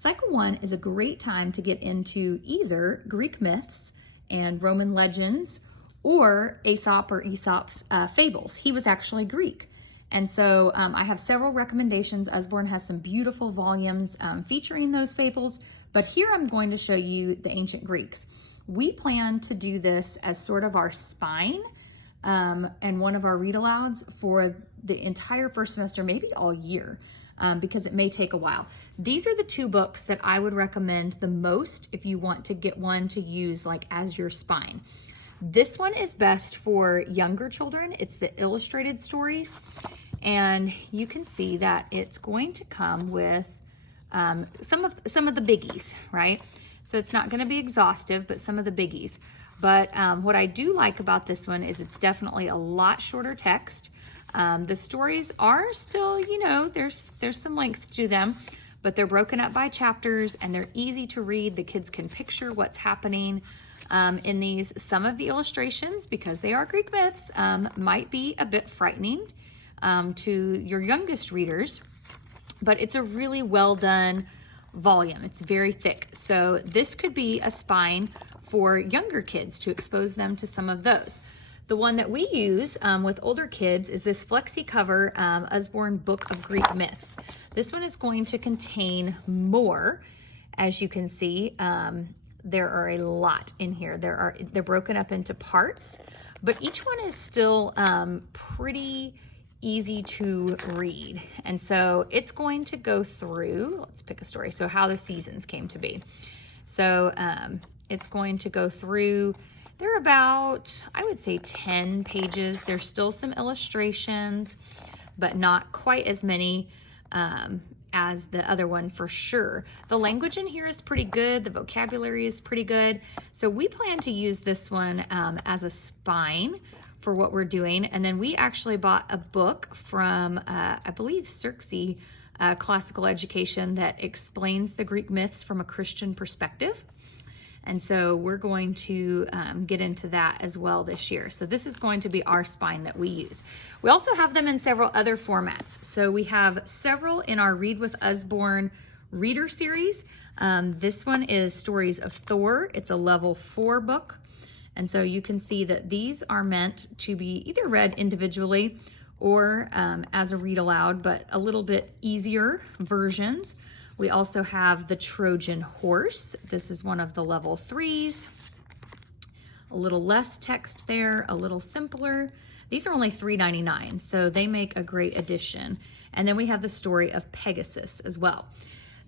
Cycle 1 is a great time to get into either Greek myths and Roman legends or Aesop or Aesop's fables. He was actually Greek. And so I have several recommendations. Usborne has some beautiful volumes featuring those fables, but here I'm going to show you the ancient Greeks. We plan to do this as sort of our spine and one of our read alouds for the entire first semester, maybe all year, because it may take a while. These are the two books that I would recommend the most if you want to get one to use like as your spine. This one is best for younger children. It's the illustrated stories, and you can see that it's going to come with some of the biggies, right? So it's not going to be exhaustive, but some of the biggies. But what I do like about this one is it's definitely a lot shorter text. The stories are still, you know, there's some length to them, but they're broken up by chapters and they're easy to read. The kids can picture what's happening in these. Some of the illustrations, because they are Greek myths, might be a bit frightening to your youngest readers, but it's a really well done volume. It's very thick. So this could be a spine for younger kids to expose them to some of those. The one that we use with older kids is this flexi cover Usborne Book of Greek Myths. This one is going to contain more. As you can see, there are a lot in here. They're broken up into parts, but each one is still pretty easy to read. And so it's going to go through, let's pick a story. So how the seasons came to be. So it's going to go through, they're about, I would say 10 pages. There's still some illustrations, but not quite as many as the other one for sure. The language in here is pretty good. The vocabulary is pretty good. So we plan to use this one as a spine for what we're doing. And then we actually bought a book from, I believe, Circe Classical Education that explains the Greek myths from a Christian perspective. And so we're going to get into that as well this year. So this is going to be our spine that we use. We also have them in several other formats. So we have several in our Read with Usborne reader series. This one is Stories of Thor. It's a level 4 book. And so you can see that these are meant to be either read individually or as a read aloud, but a little bit easier versions. We also have the Trojan Horse. This is one of the level 3s. A little less text there, a little simpler. These are only $3.99, so they make a great addition. And then we have the Story of Pegasus as well.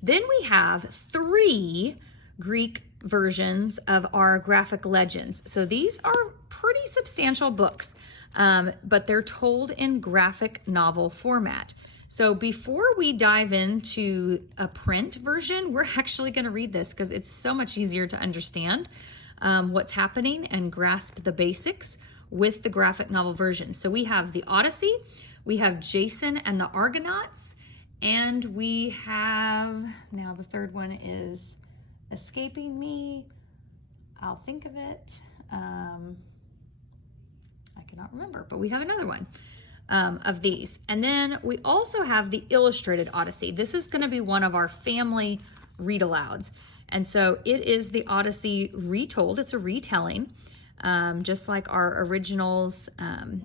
Then we have 3 Greek versions of our graphic legends. So these are pretty substantial books, but they're told in graphic novel format. So before we dive into a print version, we're actually going to read this because it's so much easier to understand what's happening and grasp the basics with the graphic novel version. So we have the Odyssey, we have Jason and the Argonauts, and we have, now the third one is escaping me. I'll think of it. I cannot remember, but we have another one. Of these. And then we also have the Illustrated Odyssey. This is going to be one of our family read alouds. And so it is the Odyssey retold. It's a retelling, just like our originals.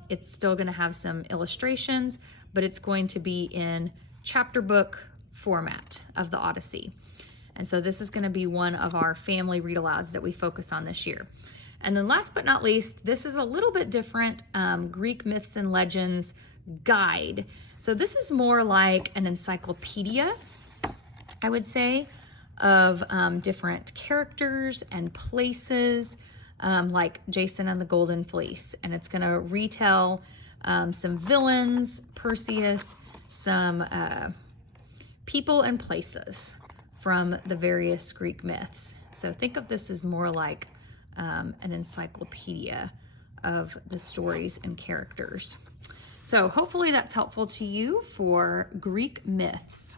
It's still going to have some illustrations, but it's going to be in chapter book format of the Odyssey. And so this is going to be one of our family read alouds that we focus on this year. And then last but not least, this is a little bit different Greek myths and legends guide. So this is more like an encyclopedia, I would say, of different characters and places, like Jason and the Golden Fleece. And it's going to retell some villains, Perseus, some people and places from the various Greek myths. So think of this as more like an encyclopedia of the stories and characters. So hopefully that's helpful to you for Greek myths.